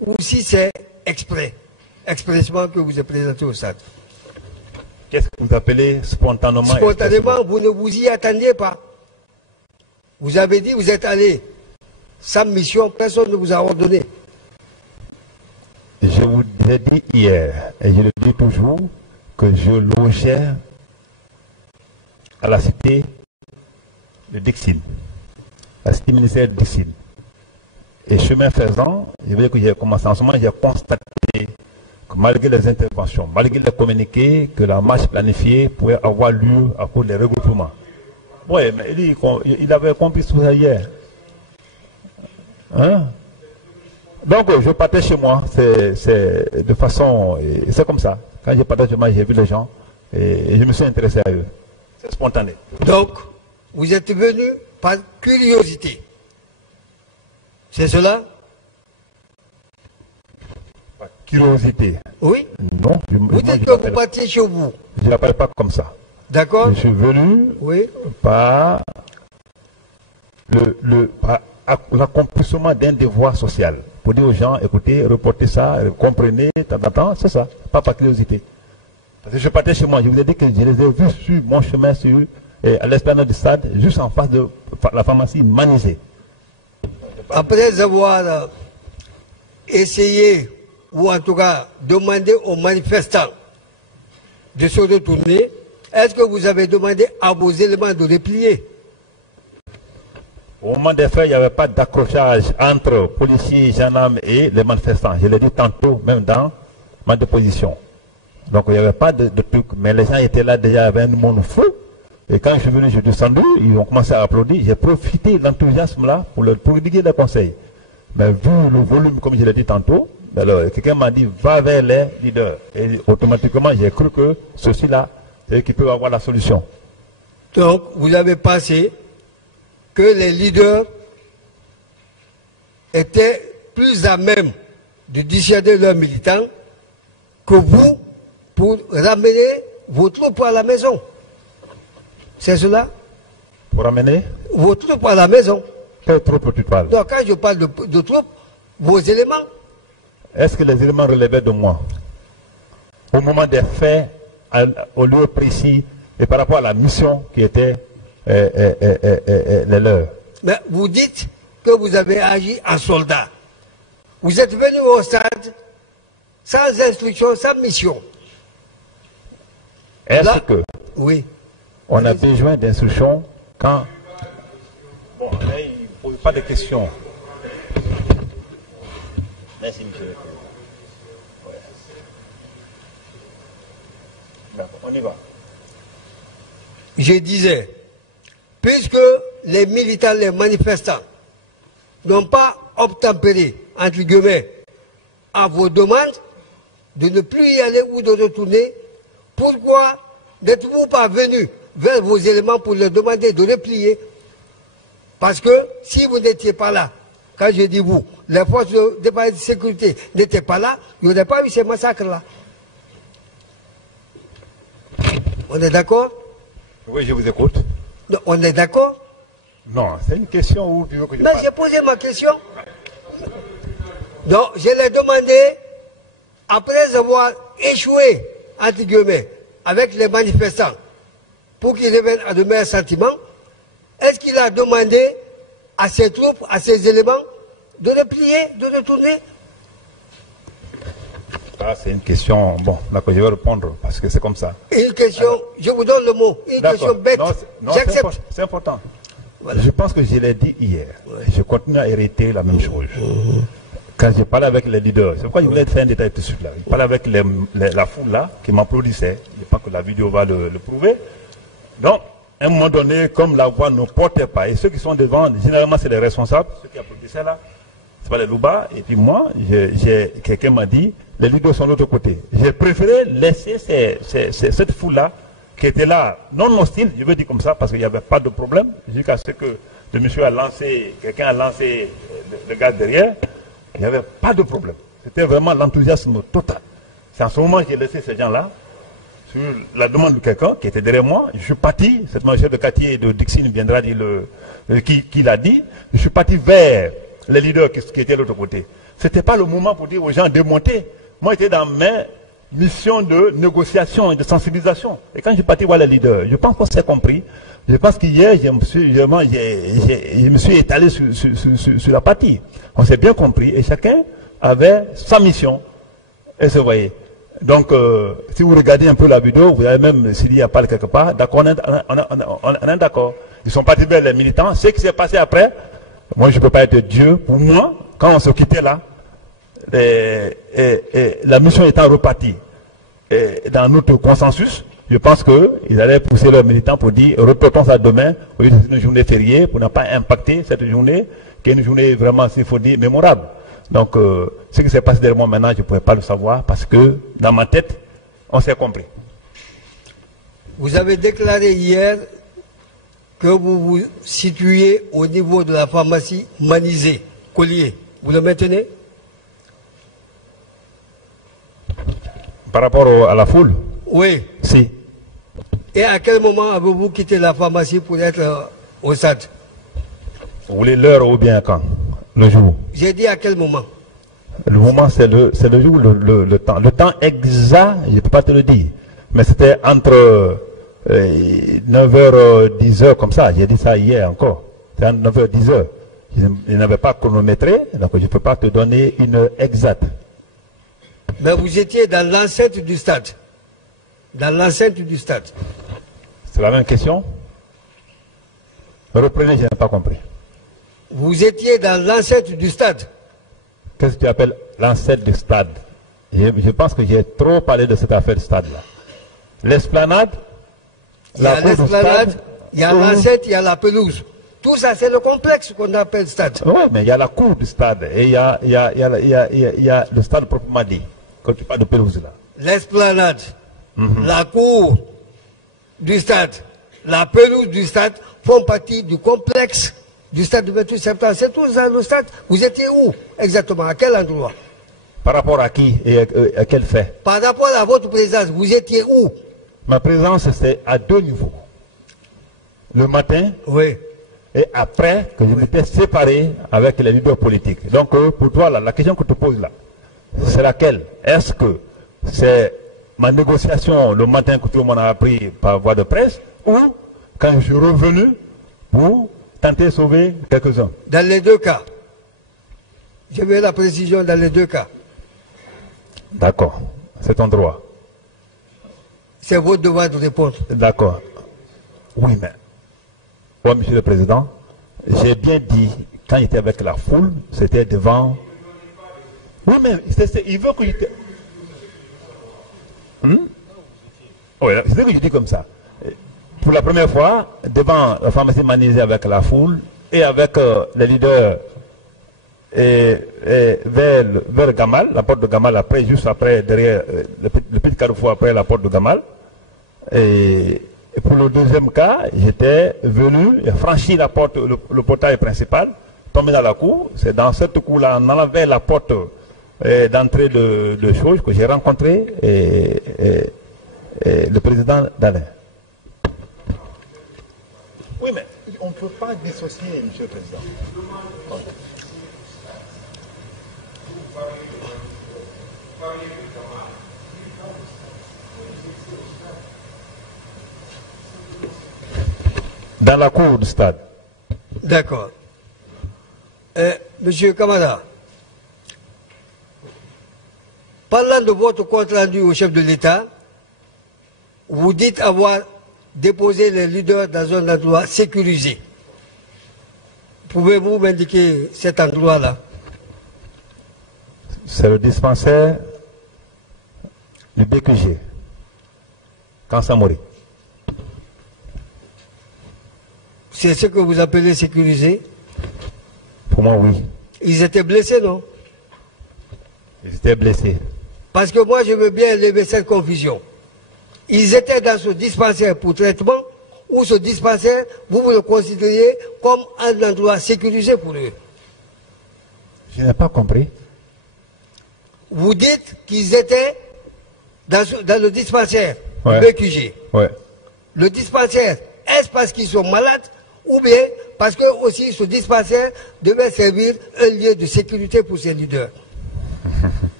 ou si c'est expressement que vous êtes présenté au stade. Qu'est-ce que vous appelez spontanément? Spontanément, vous ne vous y attendiez pas. Vous avez dit, vous êtes allé sans mission, personne ne vous a ordonné. Je vous ai dit hier, et je le dis toujours, que je logeais à la cité de Dixine, la cité ministérielle de Dixine. Et chemin faisant, je veux dire que j'ai commencé en ce moment, j'ai constaté que malgré les interventions, malgré les communiqués, que la marche planifiée pouvait avoir lieu à cause des regroupements. Oui, mais il avait compris tout ça hier. Hein? Donc, je partais chez moi, c'est de façon, c'est comme ça. Quand je partais chez moi, j'ai vu les gens et je me suis intéressé à eux. C'est spontané. Donc, vous êtes venu par curiosité. C'est cela? Par curiosité? Oui. Non. Vous dites que vous partiez chez vous. Je ne l'appelle pas comme ça. D'accord. Je suis venu par l'accomplissement d'un devoir social. Pour dire aux gens, écoutez, reportez ça, comprenez, c'est ça, pas par curiosité. Parce que je partais chez moi, je vous ai dit que je les ai vus sur mon chemin à l'esplanade du stade, juste en face de la pharmacie Manizé. Après avoir essayé, ou en tout cas demandé aux manifestants de se retourner, est-ce que vous avez demandé à vos éléments de replier? Au moment des faits, il n'y avait pas d'accrochage entre policiers, gendarmes et les manifestants. Je l'ai dit tantôt, même dans ma déposition. Donc il n'y avait pas de truc, mais les gens étaient là déjà avec un monde fou. Et quand je suis venu, je suis descendu, ils ont commencé à applaudir. J'ai profité de l'enthousiasme là pour leur prodiguer des conseils. Mais vu le volume, comme je l'ai dit tantôt, quelqu'un m'a dit va vers les leaders. Et automatiquement, j'ai cru que ceux-ci-là, c'est eux qui peuvent avoir la solution. Donc, vous avez pensé que les leaders étaient plus à même de dissuader leurs militants que vous pour ramener vos troupes à la maison. C'est cela? Pour ramener vos troupes à la maison. Quelles troupes tu parles? Donc quand je parle de troupes, vos éléments. Est-ce que les éléments relevaient de moi? Au moment des faits, au lieu précis, et par rapport à la mission qui était les leurs. Mais vous dites que vous avez agi en soldat. Vous êtes venu au stade sans instruction, sans mission. Est-ce que oui. On a besoin d'instructions quand... Bon, là, il ne pose pas de questions. Merci, monsieur. Ouais. D'accord, on y va. Je disais, puisque les militants, les manifestants n'ont pas obtempéré, entre guillemets, à vos demandes de ne plus y aller ou de retourner, pourquoi n'êtes-vous pas venus vers vos éléments pour leur demander de replier? Parce que si vous n'étiez pas là, quand je dis vous, les forces de défense et de sécurité n'étaient pas là, il n'y aurait pas eu ces massacres-là. On est d'accord? Oui, je vous écoute. Non, on est d'accord? Non, c'est une question où tu veux que je parle. Mais j'ai posé ma question. Donc, je l'ai demandé après avoir échoué, entre guillemets, avec les manifestants, pour qu'ils reviennent à de meilleurs sentiments. Est-ce qu'il a demandé à ses troupes, à ses éléments, de replier, de retourner? Ah, c'est une question, bon, d'accord, je vais répondre, parce que c'est comme ça. Une question, alors, je vous donne le mot, une question bête. Non, c'est important. Voilà. Je pense que je l'ai dit hier. Ouais. Je continue à hériter la même chose. Quand je parlais avec les leaders, c'est pourquoi je voulais faire un détail tout de suite là. Je parlais avec la foule là, qui m'applaudissait. Je pense que la vidéo va le prouver. Donc, à un moment donné, comme la voix ne portait pas, et ceux qui sont devant, généralement c'est les responsables, ceux qui applaudissaient là, c'est pas les loubas, et puis moi, quelqu'un m'a dit, les leaders sont de l'autre côté. J'ai préféré laisser cette foule-là, qui était là, non hostile, je veux dire comme ça, parce qu'il n'y avait pas de problème, jusqu'à ce que le monsieur a lancé, quelqu'un a lancé le gaz derrière, il n'y avait pas de problème. C'était vraiment l'enthousiasme total. C'est en ce moment que j'ai laissé ces gens-là, sur la demande de quelqu'un qui était derrière moi. Je suis parti, cette chef de quartier de Dixine viendra dire qui l'a dit. Je suis parti vers les leaders qui étaient de l'autre côté. Ce n'était pas le moment pour dire aux gens de monter. Moi, j'étais dans mes missions de négociation et de sensibilisation. Et quand je suis parti voir les leaders, je pense qu'on s'est compris. Je pense qu'hier, je me suis étalé sur la partie. On s'est bien compris et chacun avait sa mission. Et se voyait. Donc, si vous regardez un peu la vidéo, vous avez même, s'il y a pas quelque part, d'accord, on est d'accord. Ils sont partis vers les militants. Ce qui s'est passé après, moi je ne peux pas être Dieu. Pour moi, quand on se quittait là, la mission étant repartie dans notre consensus, je pense qu'ils allaient pousser leurs militants pour dire reportons ça demain, au lieu de une journée fériée, pour ne pas impacter cette journée, qui est une journée vraiment, s'il faut dire, mémorable. Donc, ce qui s'est passé derrière moi maintenant, je ne pouvais pas le savoir parce que dans ma tête, on s'est compris. Vous avez déclaré hier que vous vous situez au niveau de la pharmacie Manizé, Collier. Vous le maintenez? Par rapport à la foule? Oui. Si. Et à quel moment avez-vous quitté la pharmacie pour être au stade? Vous voulez l'heure ou bien quand? Le jour. J'ai dit à quel moment? Le moment, c'est le jour, le temps. Le temps exact, je ne peux pas te le dire. Mais c'était entre 9h, 10h, comme ça. J'ai dit ça hier encore. C'est entre 9h, 10h. Je n'avais pas chronométré, donc je ne peux pas te donner une heure exacte. Mais vous étiez dans l'enceinte du stade. Dans l'enceinte du stade. C'est la même question? Reprenez, je n'ai pas compris. Vous étiez dans l'enceinte du stade. Qu'est-ce que tu appelles l'enceinte du stade? Je pense que j'ai trop parlé de cette affaire de stade-là. L'esplanade, la cour du stade, il y a l'enceinte, il y a la pelouse. Tout ça, c'est le complexe qu'on appelle stade. Oui, mais il y a la cour du stade et il y a le stade proprement dit. Quand tu parles de pelouse là. L'esplanade, la cour du stade, la pelouse du stade font partie du complexe du stade du 28 septembre. C'est tout ça le stade. Vous étiez où exactement? À quel endroit? Par rapport à qui et à quel fait? Par rapport à votre présence, vous étiez où? Ma présence, c'est à deux niveaux. Le matin, oui, et après que je m'étais séparé avec les leaders politiques. Donc, pour toi, là, la question que tu poses là, c'est laquelle? Est-ce que c'est ma négociation le matin que tout le monde a appris par voie de presse, ou quand je suis revenu pour tenter de sauver quelques-uns? Dans les deux cas. Je veux la précision dans les deux cas. D'accord, c'est ton droit. C'est votre devoir de répondre. D'accord. Oui, mais... Oui, Monsieur le Président, j'ai bien dit, quand il était avec la foule, c'était devant... Oui, mais il veut que je... Oui, c'est ce que je dis comme ça. Pour la première fois, devant la pharmacie Manizé avec la foule et avec les leaders vers Gamal, la porte de Gamal, après, juste après, derrière, le petit carrefour après la porte de Gamal. Et pour le deuxième cas, j'étais venu franchir la porte, le portail principal, tombé dans la cour. C'est dans cette cour-là, on enlevait la porte d'entrée de choses que j'ai rencontré le président d'Alain. Oui, mais on ne peut pas dissocier, Monsieur le Président. Dans la cour du stade. D'accord. Monsieur Kamara, parlant de votre compte rendu au chef de l'État, vous dites avoir déposé les leaders dans un endroit sécurisé. Pouvez-vous m'indiquer cet endroit-là? C'est le dispensaire du BQG, Kansamori. C'est ce que vous appelez sécurisé? Pour moi, oui. Ils étaient blessés, non? Ils étaient blessés. Parce que moi, je veux bien lever cette confusion. Ils étaient dans ce dispensaire pour traitement, ou ce dispensaire, vous le considériez comme un endroit sécurisé pour eux? Je n'ai pas compris. Vous dites qu'ils étaient dans le dispensaire, ouais. BQG. Ouais. Le dispensaire, est-ce parce qu'ils sont malades ou bien parce que aussi ce dispensaire devait servir un lieu de sécurité pour ces leaders?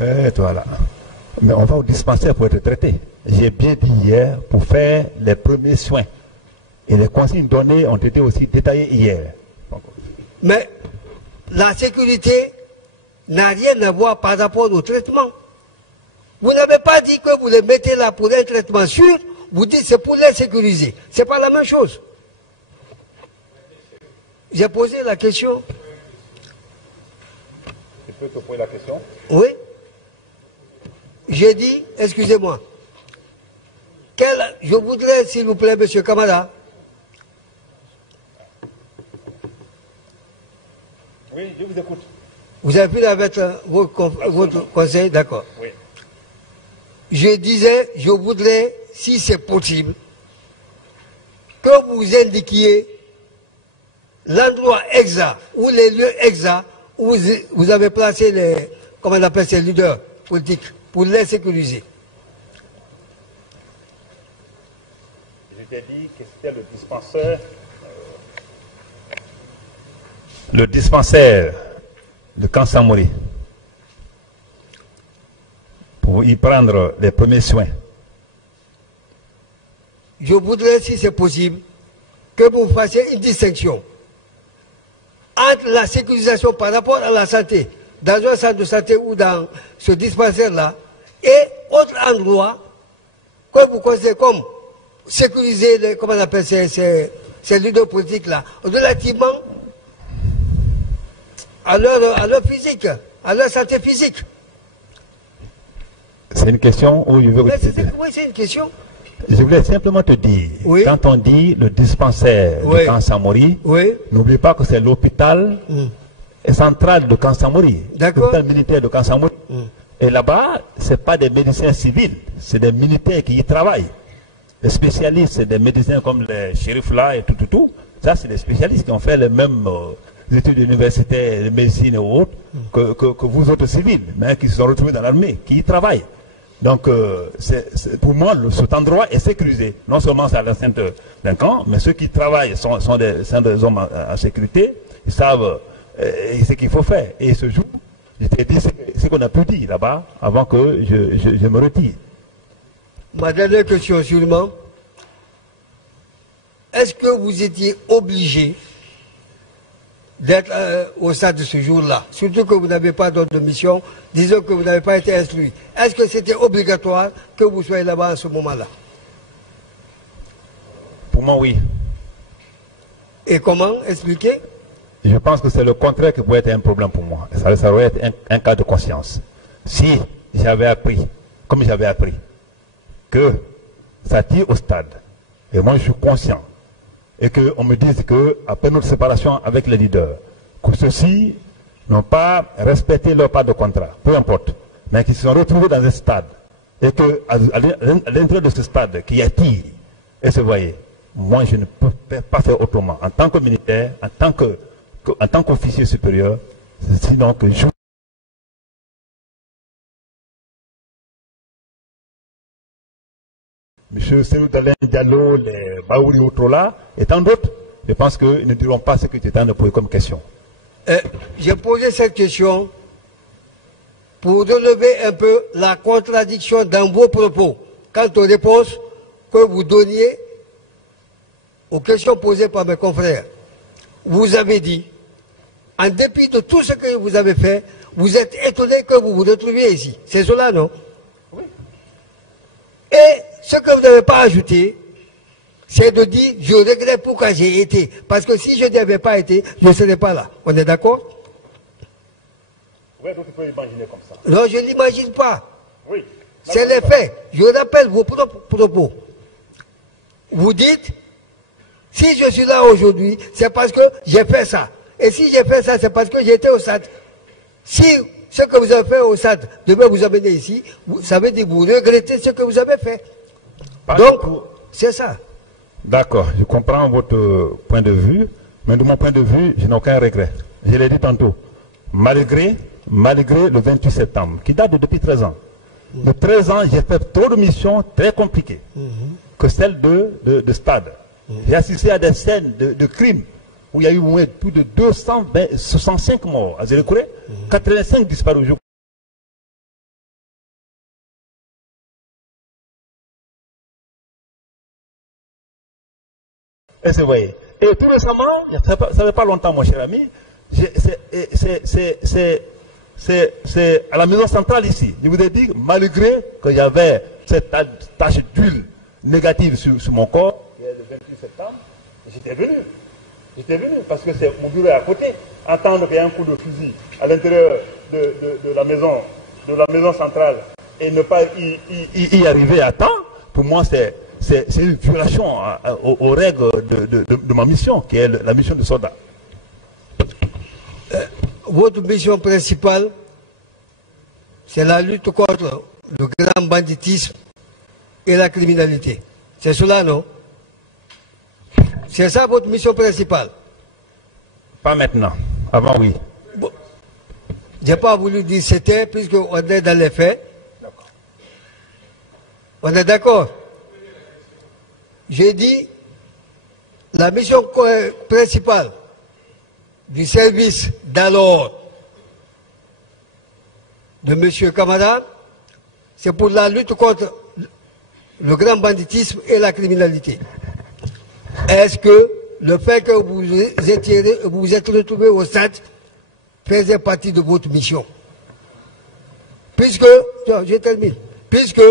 Et toi là. Mais on va au dispensaire pour être traité. J'ai bien dit hier pour faire les premiers soins. Et les consignes données ont été aussi détaillées hier. Mais la sécurité n'a rien à voir par rapport au traitement. Vous n'avez pas dit que vous les mettez là pour un traitement sûr, vous dites c'est pour les sécuriser. C'est pas la même chose. J'ai posé la question. Tu peux te poser la question? Oui. J'ai dit, excusez-moi, je voudrais, s'il vous plaît, monsieur Kamara. Oui, je vous écoute. Vous avez pu avec votre conseil, d'accord. Oui. Je disais, je voudrais, si c'est possible, que vous indiquiez l'endroit exact ou les lieux exacts où vous avez placé les, comment on appelle ces leaders politiques, pour les sécuriser. Je t'ai dit que c'était le dispensaire. Le dispensaire de Camp Samori. Pour y prendre les premiers soins. Je voudrais, si c'est possible, que vous fassiez une distinction entre la sécurisation par rapport à la santé, dans un centre de santé ou dans ce dispensaire-là, et autre endroit que vous considérez comme sécuriser, les, comment on appelle ces leaders politiques-là, relativement à leur physique, à leur santé physique. C'est une question où je veux... Oui, c'est une question. Je voulais simplement te dire, oui. Quand on dit le dispensaire oui. de Camp Samori, oui. N'oublie pas que c'est l'hôpital central de Camp Samori, l'hôpital militaire de Camp Samori. Et là-bas, ce n'est pas des médecins civils, c'est des militaires qui y travaillent. Les spécialistes, c'est des médecins comme les shérifs là et tout. Ça, c'est des spécialistes qui ont fait les mêmes études universitaires de médecine et autres que vous autres civils, mais qui se sont retrouvés dans l'armée, qui y travaillent. Donc, pour moi, cet endroit est sécurisé. Non seulement c'est à l'enceinte d'un camp, mais ceux qui travaillent sont des hommes en sécurité. Ils savent ce qu'il faut faire. Et ce jour, je t'ai dit ce qu'on a pu dire là-bas avant que je me retire. Ma dernière question, sûrement. Est-ce que vous étiez obligé d'être au stade de ce jour-là, surtout que vous n'avez pas d'autre mission, disons que vous n'avez pas été instruit. Est-ce que c'était obligatoire que vous soyez là-bas à ce moment-là? Pour moi, oui. Et comment expliquer? Je pense que c'est le contraire qui pourrait être un problème pour moi. Ça aurait été un cas de conscience. Si j'avais appris, comme j'avais appris, que ça tire au stade, et moi je suis conscient, et qu'on me dise qu'après notre séparation avec les leaders, que ceux-ci n'ont pas respecté leur part de contrat, peu importe, mais qu'ils se sont retrouvés dans un stade, et qu'à l'intérieur de ce stade, qui attire, et se voyait, moi je ne peux pas faire autrement, en tant que militaire, en tant qu'officier supérieur, sinon que je... M. Sénoudalin Diallo, les Baouri Outrola et tant d'autres, je pense qu'ils ne diront pas ce que tu es en train de poser comme question. J'ai posé cette question pour relever un peu la contradiction dans vos propos quant aux réponses que vous donniez aux questions posées par mes confrères. Vous avez dit, en dépit de tout ce que vous avez fait, vous êtes étonné que vous vous retrouviez ici. C'est cela, non? Oui. Et ce que vous n'avez pas ajouté, c'est de dire, je regrette pourquoi j'ai été. Parce que si je n'avais pas été, je ne serais pas là. On est d'accord? Oui, donc tu peux imaginer comme ça. Non, je ne l'imagine pas. Oui. C'est les faits. Je rappelle vos propres propos. Vous dites, si je suis là aujourd'hui, c'est parce que j'ai fait ça. Et si j'ai fait ça, c'est parce que j'ai été au stade. Si ce que vous avez fait au stade devait vous amener ici, ça veut dire que vous regrettez ce que vous avez fait. Donc, c'est ça. D'accord, je comprends votre point de vue, mais de mon point de vue, je n'ai aucun regret. Je l'ai dit tantôt, malgré le 28 septembre, qui date de depuis 13 ans. De 13 ans, j'ai fait trop de missions très compliquées que celles de stade. J'ai assisté à des scènes de crimes où il y a eu au moins plus de 265 morts à Zélékouré, 85 disparus. Et c'est vrai. Et tout récemment, ça fait pas longtemps, mon cher ami, c'est à la maison centrale ici. Je vous ai dit, malgré qu'il y avait cette tache d'huile négative sur mon corps, le 28 septembre, j'étais venu. J'étais venu parce que mon bureau est à côté. Attendre qu'il y ait un coup de fusil à l'intérieur de la maison centrale et ne pas y arriver à temps, pour moi c'est une violation aux règles de ma mission, qui est la mission de soldat. Votre mission principale, c'est la lutte contre le grand banditisme et la criminalité. C'est cela, non? C'est ça votre mission principale? Pas maintenant. Avant, oui. Bon. Je n'ai pas voulu dire c'était, puisqu'on est dans les faits. On est d'accord? J'ai dit, la mission principale du service d'alors de M. Camara, c'est pour la lutte contre le grand banditisme et la criminalité. Est-ce que le fait que vous vous êtes retrouvé au stade faisait partie de votre mission? Puisque, je termine, puisque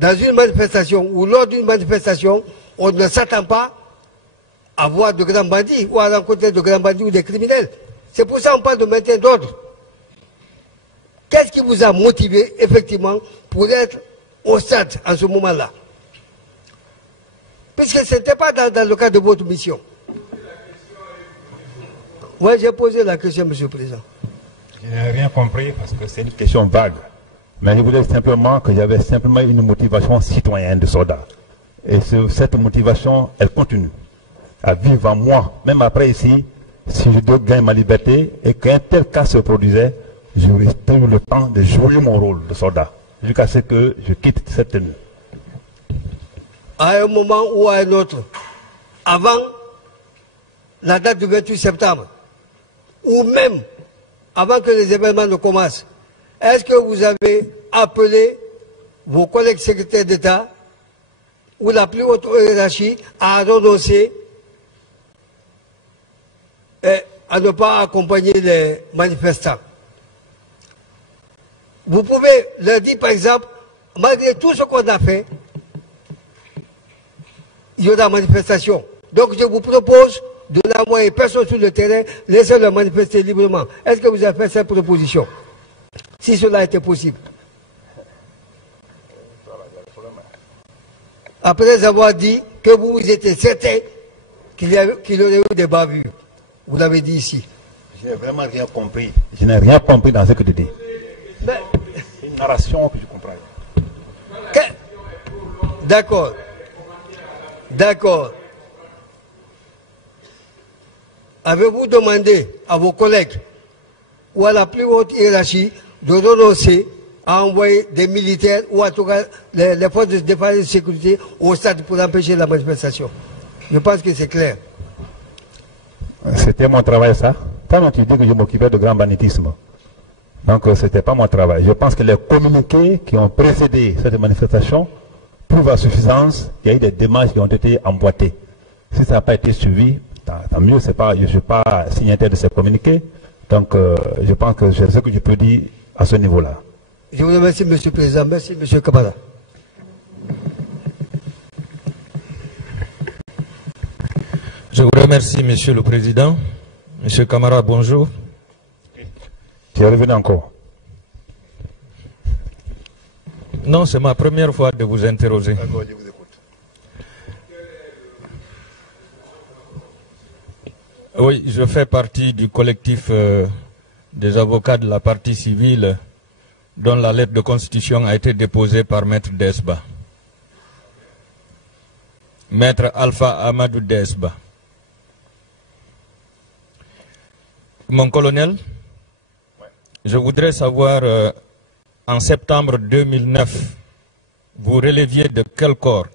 dans une manifestation ou lors d'une manifestation, on ne s'attend pas à voir de grands bandits ou à rencontrer de grands bandits ou des criminels. C'est pour ça qu'on parle de maintien d'ordre. Qu'est-ce qui vous a motivé effectivement pour être au stade en ce moment-là? Puisque ce n'était pas dans le cadre de votre mission. Oui, j'ai posé la question, M. le Président. Je n'ai rien compris parce que c'est une question vague. Mais je voulais simplement qu'il y avait simplement une motivation citoyenne de soldat. Et cette motivation, elle continue à vivre en moi. Même après ici, si je dois gagner ma liberté et qu'un tel cas se produisait, j'aurais eu le temps de jouer mon rôle de soldat jusqu'à ce que je quitte cette tenue. À un moment ou à un autre, avant la date du 28 septembre, ou même avant que les événements ne commencent, est-ce que vous avez appelé vos collègues secrétaires d'État ou la plus haute hiérarchie à renoncer et à ne pas accompagner les manifestants? Vous pouvez leur dire, par exemple, malgré tout ce qu'on a fait, il y aura manifestation. Donc je vous propose de n'envoyer personne sur le terrain, laissez-le manifester librement. Est-ce que vous avez fait cette proposition? Si cela était possible. Après avoir dit que vous étiez certain qu'il y aurait eu des bavures. Vous l'avez dit ici. Je n'ai vraiment rien compris. Je n'ai rien compris dans ce que tu dis. Mais, une narration que je comprends. D'accord. D'accord. Avez-vous demandé à vos collègues ou à la plus haute hiérarchie de renoncer à envoyer des militaires ou en tout cas les forces de défense et de sécurité au stade pour empêcher la manifestation? Je pense que c'est clair. C'était mon travail, ça. Quand tu dis que je m'occupais de grand banditisme, donc ce n'était pas mon travail. Je pense que les communiqués qui ont précédé cette manifestation prouvent à suffisance qu'il y a eu des démarches qui ont été emboîtées. Si ça n'a pas été suivi, tant mieux, je ne suis pas signataire de ces communiqués. Donc je pense que c'est ce que je peux dire à ce niveau-là. Je vous remercie, M. le Président. Merci, M. Camara. Je vous remercie, Monsieur le Président. Monsieur Camara, bonjour. Tu es revenu encore? Non, c'est ma première fois de vous interroger. D'accord, je vous écoute. Oui, je fais partie du collectif des avocats de la partie civile dont la lettre de constitution a été déposée par Maître Desba. Maître Alpha Amadou Desba. Mon colonel, je voudrais savoir, en septembre 2009, vous releviez de quel corps?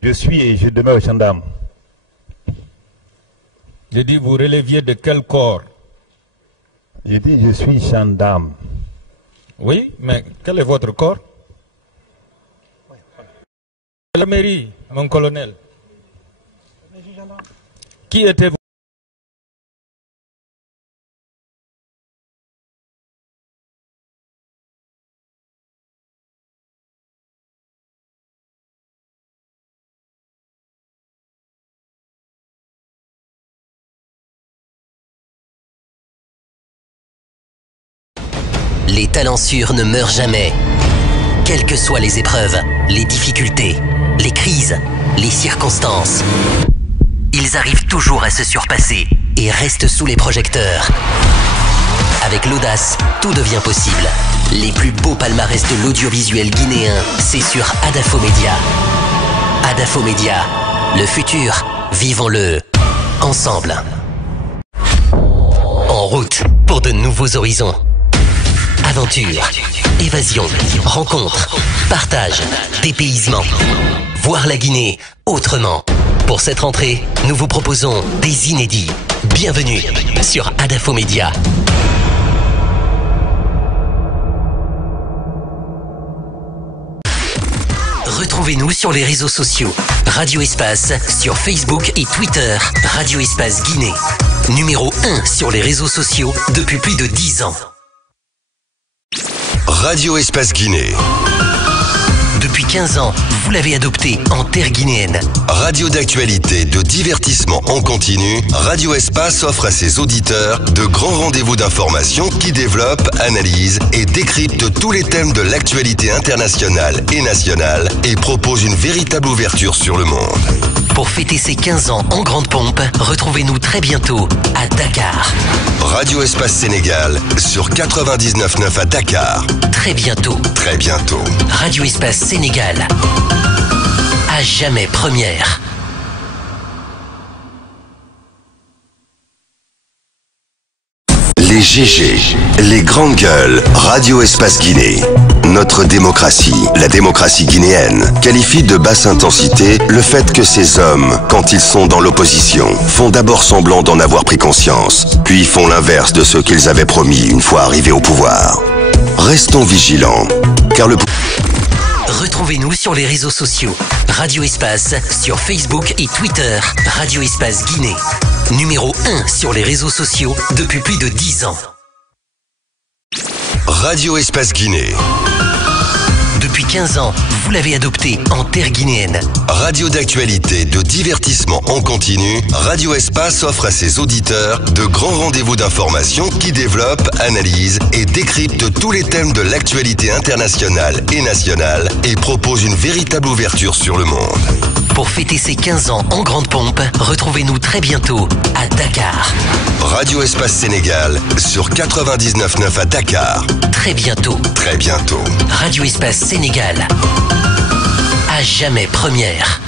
Je suis et je demeure gendarme. J'ai dit, vous releviez de quel corps? J'ai dit, je suis gendarme. Oui, mais quel est votre corps? La mairie, mon colonel. Qui était-vous? Les talents sûrs ne meurent jamais. Quelles que soient les épreuves, les difficultés, les crises, les circonstances, ils arrivent toujours à se surpasser et restent sous les projecteurs. Avec l'audace, tout devient possible. Les plus beaux palmarès de l'audiovisuel guinéen, c'est sur Adafo Média. Adafo Média, le futur, vivons-le ensemble. En route pour de nouveaux horizons. Aventure, évasion, rencontre, partage, dépaysement. Voir la Guinée autrement. Pour cette rentrée, nous vous proposons des inédits. Bienvenue sur Adafo Média. Retrouvez-nous sur les réseaux sociaux. Radio Espace sur Facebook et Twitter. Radio Espace Guinée. Numéro 1 sur les réseaux sociaux depuis plus de 10 ans. Radio Espace Guinée. Depuis 15 ans, vous l'avez adopté en terre guinéenne. Radio d'actualité, de divertissement en continu, Radio Espace offre à ses auditeurs de grands rendez-vous d'information qui développent, analysent et décryptent tous les thèmes de l'actualité internationale et nationale et propose une véritable ouverture sur le monde. Pour fêter ses 15 ans en grande pompe, retrouvez-nous très bientôt à Dakar. Radio Espace Sénégal sur 99.9 à Dakar. Très bientôt. Très bientôt. Radio Espace Sénégal. À jamais première. Les GG, les grandes gueules, Radio Espace Guinée. Notre démocratie, la démocratie guinéenne, qualifie de basse intensité le fait que ces hommes, quand ils sont dans l'opposition, font d'abord semblant d'en avoir pris conscience, puis font l'inverse de ce qu'ils avaient promis une fois arrivés au pouvoir. Restons vigilants, car le... Retrouvez-nous sur les réseaux sociaux. Radio Espace sur Facebook et Twitter. Radio Espace Guinée. Numéro 1 sur les réseaux sociaux depuis plus de 10 ans. Radio Espace Guinée. Depuis 15 ans, vous l'avez adopté en terre guinéenne. Radio d'actualité, de divertissement en continu, Radio Espace offre à ses auditeurs de grands rendez-vous d'information qui développent, analysent et décryptent tous les thèmes de l'actualité internationale et nationale et propose une véritable ouverture sur le monde. Pour fêter ses 15 ans en grande pompe, retrouvez-nous très bientôt à Dakar. Radio Espace Sénégal sur 99.9 à Dakar. Très bientôt. Très bientôt. Radio Espace Sénégal. À jamais première.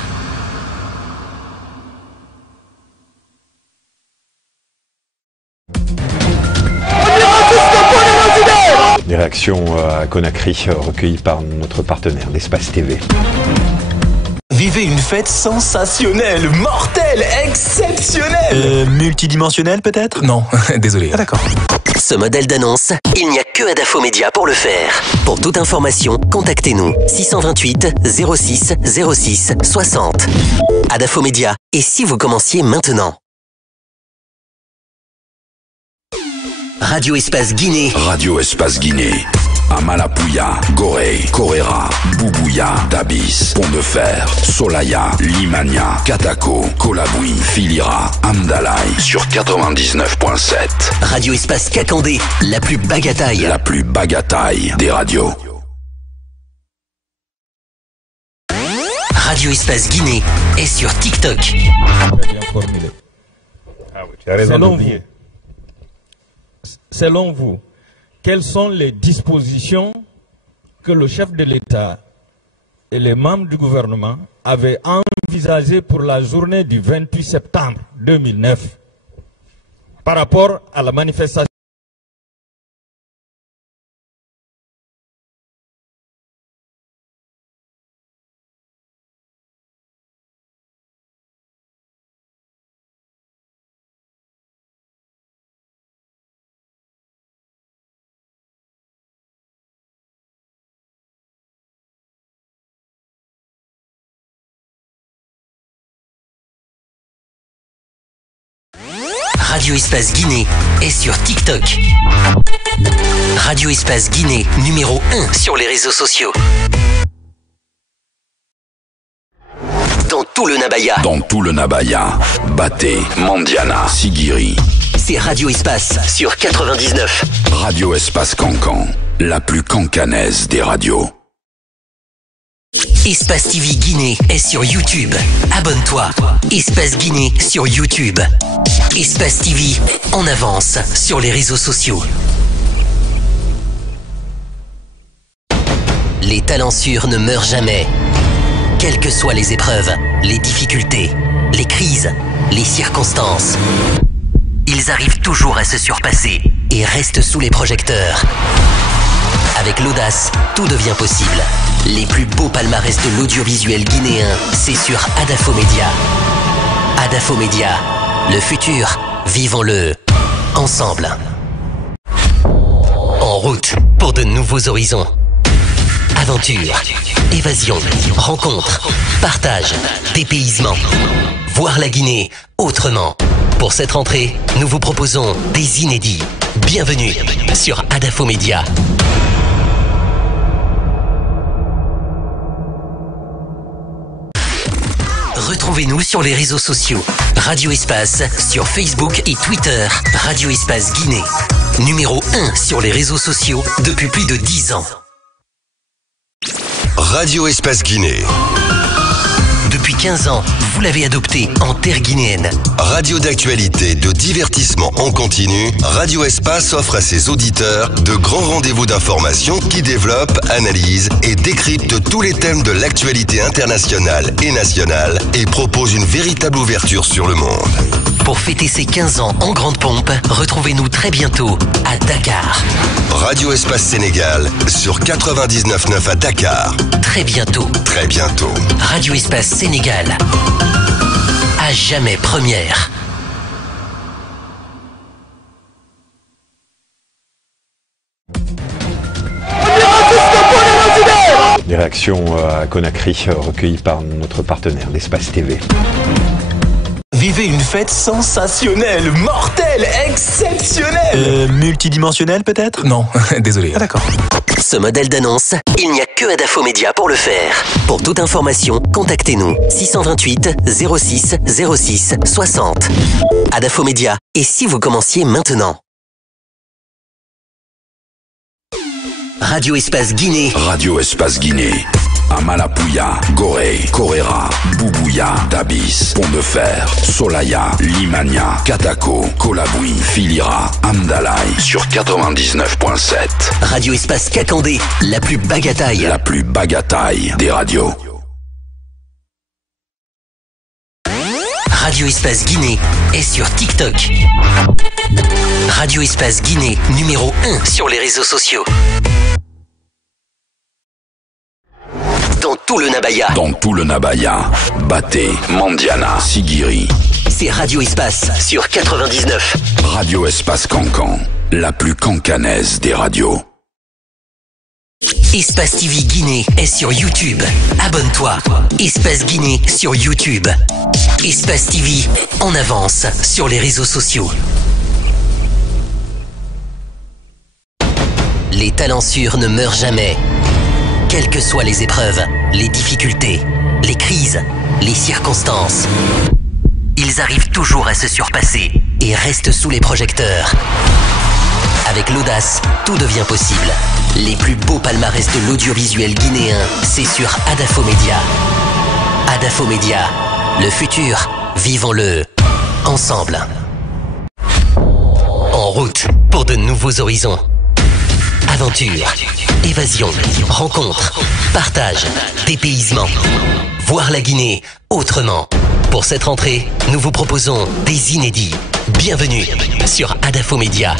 Les réactions à Conakry recueillies par notre partenaire, l'Espace TV. Vivez une fête sensationnelle, mortelle, exceptionnelle. Multidimensionnelle peut-être? Non, désolé. Ah d'accord. Ce modèle d'annonce, il n'y a que Adafo Média pour le faire. Pour toute information, contactez-nous 628 06 06 60. Adafo Média. Et si vous commenciez maintenant? Radio Espace Guinée. Radio Espace Guinée. Amalapouya, Gorée, Koréra, Boubouya, Dabis, Pont de Fer, Solaya, Limania, Katako, Kolaboui, Filira, Amdalaï sur 99.7. Radio Espace Kakandé, la plus bagataille. La plus bagataille des radios. Radio Espace Guinée est sur TikTok. Bien formulé. Ah oui, tu as raison d'oublier. Selon vous, quelles sont les dispositions que le chef de l'État et les membres du gouvernement avaient envisagées pour la journée du 28 septembre 2009 par rapport à la manifestation Radio Espace Guinée est sur TikTok. Radio Espace Guinée, numéro 1 sur les réseaux sociaux. Dans tout le Nabaya. Dans tout le Nabaya, Baté, Mandiana, Sigiri. C'est Radio Espace sur 99. Radio Espace Cancan, la plus cancanaise des radios. Espace TV Guinée est sur YouTube. Abonne-toi. Espace Guinée sur YouTube. Espace TV en avance sur les réseaux sociaux. Les talents sûrs ne meurent jamais. Quelles que soient les épreuves, les difficultés, les crises, les circonstances, ils arrivent toujours à se surpasser et restent sous les projecteurs. Avec l'audace, tout devient possible. Les plus beaux palmarès de l'audiovisuel guinéen, c'est sur Adafo Média. Adafo Média, le futur, vivons-le ensemble. En route pour de nouveaux horizons. Aventure, évasion, rencontre, partage, dépaysement. Voir la Guinée autrement. Pour cette rentrée, nous vous proposons des inédits. Bienvenue sur Adafo Média. Retrouvez-nous sur les réseaux sociaux. Radio Espace sur Facebook et Twitter. Radio Espace Guinée. Numéro 1 sur les réseaux sociaux depuis plus de 10 ans. Radio Espace Guinée. Depuis 15 ans, vous l'avez adopté en terre guinéenne. Radio d'actualité, de divertissement en continu, Radio Espace offre à ses auditeurs de grands rendez-vous d'information qui développent, analysent et décryptent tous les thèmes de l'actualité internationale et nationale et propose une véritable ouverture sur le monde. Pour fêter ses 15 ans en grande pompe, retrouvez-nous très bientôt à Dakar. Radio Espace Sénégal sur 99.9 à Dakar. Très bientôt. Très bientôt. Radio Espace Sénégal. À jamais première. Les réactions à Conakry recueillies par notre partenaire, l'Espace TV. Vivez une fête sensationnelle, mortelle, exceptionnelle. Multidimensionnel peut-être? Non, désolé. Ah d'accord. Ce modèle d'annonce, il n'y a que Adafo Média pour le faire. Pour toute information, contactez-nous 628 06 06 60. Adafo Média. Et si vous commenciez maintenant? Radio Espace Guinée. Radio Espace Guinée. Amalapouya, Gorée, Koréra, Boubouya, Dabis, Pont de Fer, Solaya, Limania, Katako, Kolaboui, Filira, Amdalaï sur 99.7. Radio Espace Kakandé, la plus bagataille. La plus bagataille des radios. Radio Espace Guinée est sur TikTok. Radio Espace Guinée, numéro 1 sur les réseaux sociaux. Dans tout le Nabaya. Dans tout le Nabaya, Baté, Mandiana, Sigiri. C'est Radio Espace sur 99. Radio Espace Cancan, la plus cancanaise des radios. Espace TV Guinée est sur YouTube. Abonne-toi. Espace Guinée sur YouTube. Espace TV en avance sur les réseaux sociaux. Les talents sûrs ne meurent jamais. Quelles que soient les épreuves, les difficultés, les crises, les circonstances, ils arrivent toujours à se surpasser et restent sous les projecteurs. Avec l'audace, tout devient possible. Les plus beaux palmarès de l'audiovisuel guinéen, c'est sur Adafo Média. Adafo Média, le futur, vivons-le ensemble. En route pour de nouveaux horizons. Aventure, évasion, rencontre, partage, dépaysement. Voir la Guinée autrement. Pour cette rentrée, nous vous proposons des inédits. Bienvenue sur Adafo Média.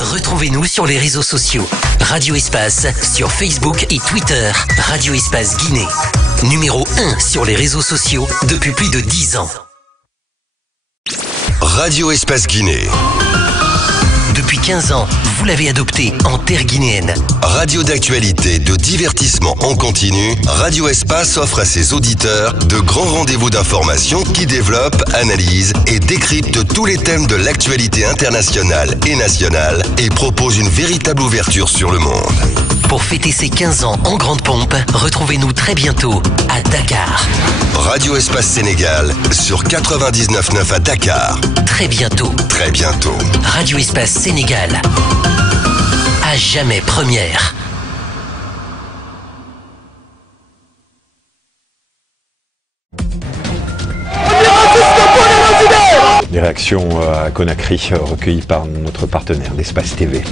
Retrouvez-nous sur les réseaux sociaux. Radio Espace sur Facebook et Twitter. Radio Espace Guinée. Numéro 1 sur les réseaux sociaux depuis plus de 10 ans. Radio Espace Guinée. Depuis 15 ans, vous l'avez adopté en terre guinéenne. Radio d'actualité, de divertissement en continu, Radio Espace offre à ses auditeurs de grands rendez-vous d'information qui développent, analysent et décryptent tous les thèmes de l'actualité internationale et nationale et propose une véritable ouverture sur le monde. Pour fêter ses 15 ans en grande pompe, retrouvez-nous très bientôt à Dakar. Radio Espace Sénégal sur 99.9 à Dakar. Très bientôt. Très bientôt. Radio Espace Sénégal. À jamais première. Les réactions à Conakry recueillies par notre partenaire d'Espace TV.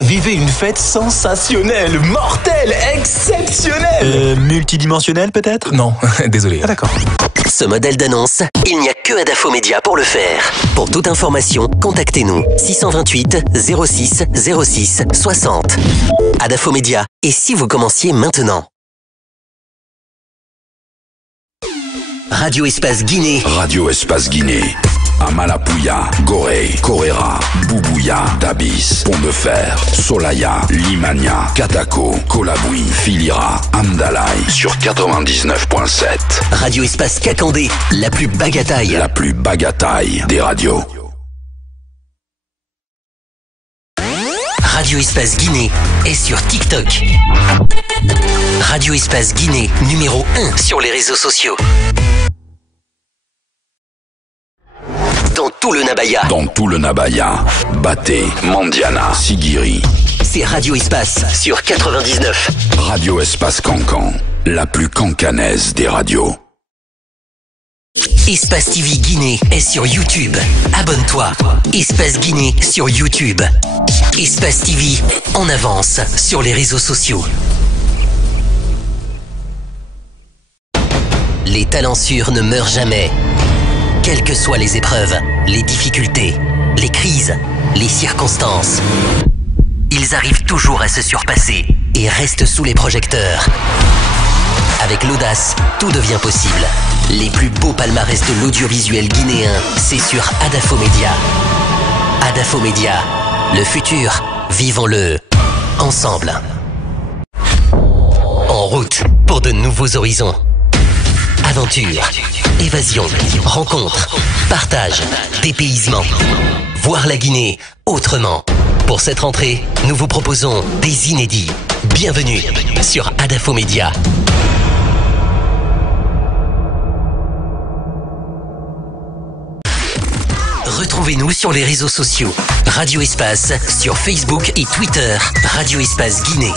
Vivez une fête sensationnelle, mortelle, exceptionnelle. Multidimensionnelle peut-être? Non, désolé. Ah d'accord. Ce modèle d'annonce, il n'y a que Adafo Média pour le faire. Pour toute information, contactez-nous 628 06 06 60. Adafo Média, et si vous commenciez maintenant? Radio Espace Guinée. Radio Espace Guinée. Amalapouya, Gorée, Koréra, Boubouya, Dabis, Pont de Fer, Solaya, Limania, Katako, Kolaboui, Filira, Amdalaï sur 99.7. Radio Espace Kakandé, la plus bagataille. La plus bagataille des radios. Radio Espace Guinée est sur TikTok. Radio Espace Guinée, numéro 1 sur les réseaux sociaux. Dans tout le Nabaya. Dans tout le Nabaya. Baté, Mandiana, Sigiri. C'est Radio Espace sur 99. Radio Espace Cancan, la plus cancanaise des radios. Espace TV Guinée est sur YouTube. Abonne-toi. Espace Guinée sur YouTube. Espace TV en avance sur les réseaux sociaux. Les talents sûrs ne meurent jamais. Quelles que soient les épreuves, les difficultés, les crises, les circonstances, ils arrivent toujours à se surpasser et restent sous les projecteurs. Avec l'audace, tout devient possible. Les plus beaux palmarès de l'audiovisuel guinéen, c'est sur Adafo Média. Adafo Média, le futur, vivons-le ensemble. En route pour de nouveaux horizons. Aventure, évasion, rencontre, partage, dépaysement. Voir la Guinée autrement. Pour cette rentrée, nous vous proposons des inédits. Bienvenue sur Adafo Média. Retrouvez-nous sur les réseaux sociaux. Radio Espace sur Facebook et Twitter. Radio Espace Guinée.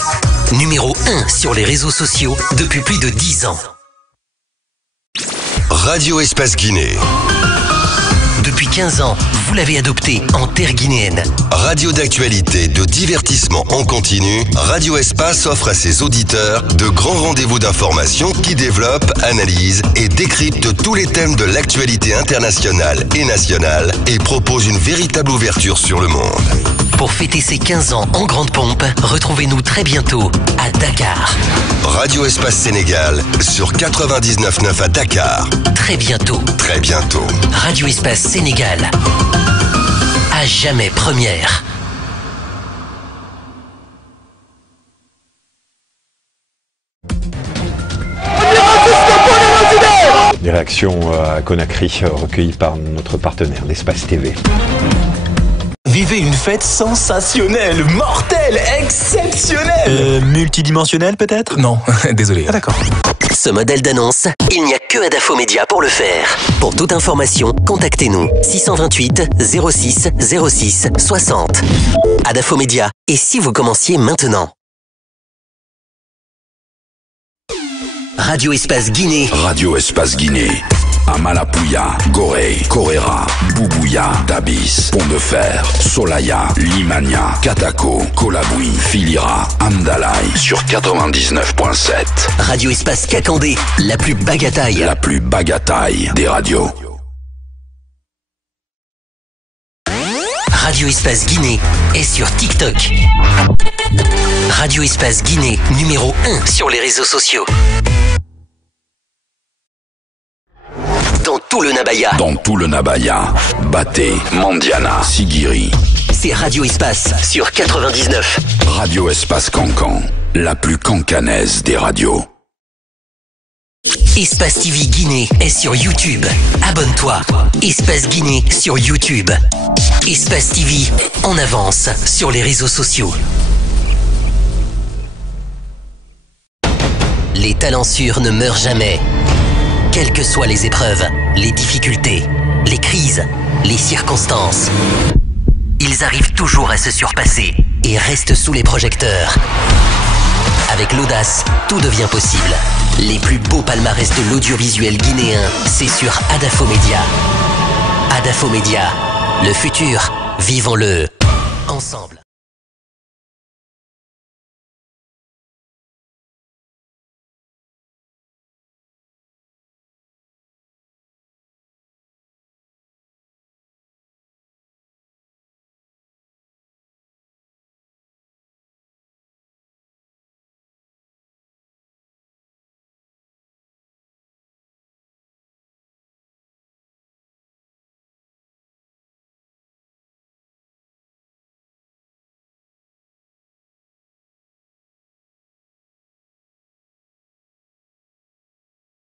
Numéro 1 sur les réseaux sociaux depuis plus de 10 ans. Radio Espace Guinée. Depuis 15 ans, vous l'avez adopté en terre guinéenne. Radio d'actualité, de divertissement en continu, Radio Espace offre à ses auditeurs de grands rendez-vous d'information qui développent, analysent et décryptent tous les thèmes de l'actualité internationale et nationale et propose une véritable ouverture sur le monde. Pour fêter ses 15 ans en grande pompe, retrouvez-nous très bientôt à Dakar. Radio Espace Sénégal sur 99.9 à Dakar. Très bientôt. Très bientôt. Radio Espace Sénégal. À jamais première. Les réactions à Conakry recueillies par notre partenaire d'Espace TV. Vivez une fête sensationnelle, mortelle, exceptionnelle. Multidimensionnelle peut-être? Non, désolé. Ah d'accord. Ce modèle d'annonce, il n'y a que Adafo Média pour le faire. Pour toute information, contactez-nous 628 06 06 60. Adafo Média, et si vous commenciez maintenant? Radio Espace Guinée. Radio Espace Guinée. Amalapouya, Gorée, Koréra, Boubouya, Dabis, Pont de Fer, Solaya, Limania, Katako, Kolaboui, Filira, Amdalaï sur 99.7. Radio Espace Kakandé, la plus bagataille. La plus bagataille des radios. Radio Espace Guinée est sur TikTok. Radio Espace Guinée, numéro 1 sur les réseaux sociaux. Dans tout le Nabaya. Dans tout le Nabaya. Baté, Mandiana, Sigiri. c'est Radio Espace sur 99. Radio Espace Cancan, la plus cancanaise des radios. Espace TV Guinée est sur YouTube. Abonne-toi. Espace Guinée sur YouTube. Espace TV en avance sur les réseaux sociaux. Les talents sûrs ne meurent jamais. Quelles que soient les épreuves, les difficultés, les crises, les circonstances, ils arrivent toujours à se surpasser et restent sous les projecteurs. Avec l'audace, tout devient possible. Les plus beaux palmarès de l'audiovisuel guinéen, c'est sur Adafo Média. Adafo Média, le futur, vivons-le ensemble.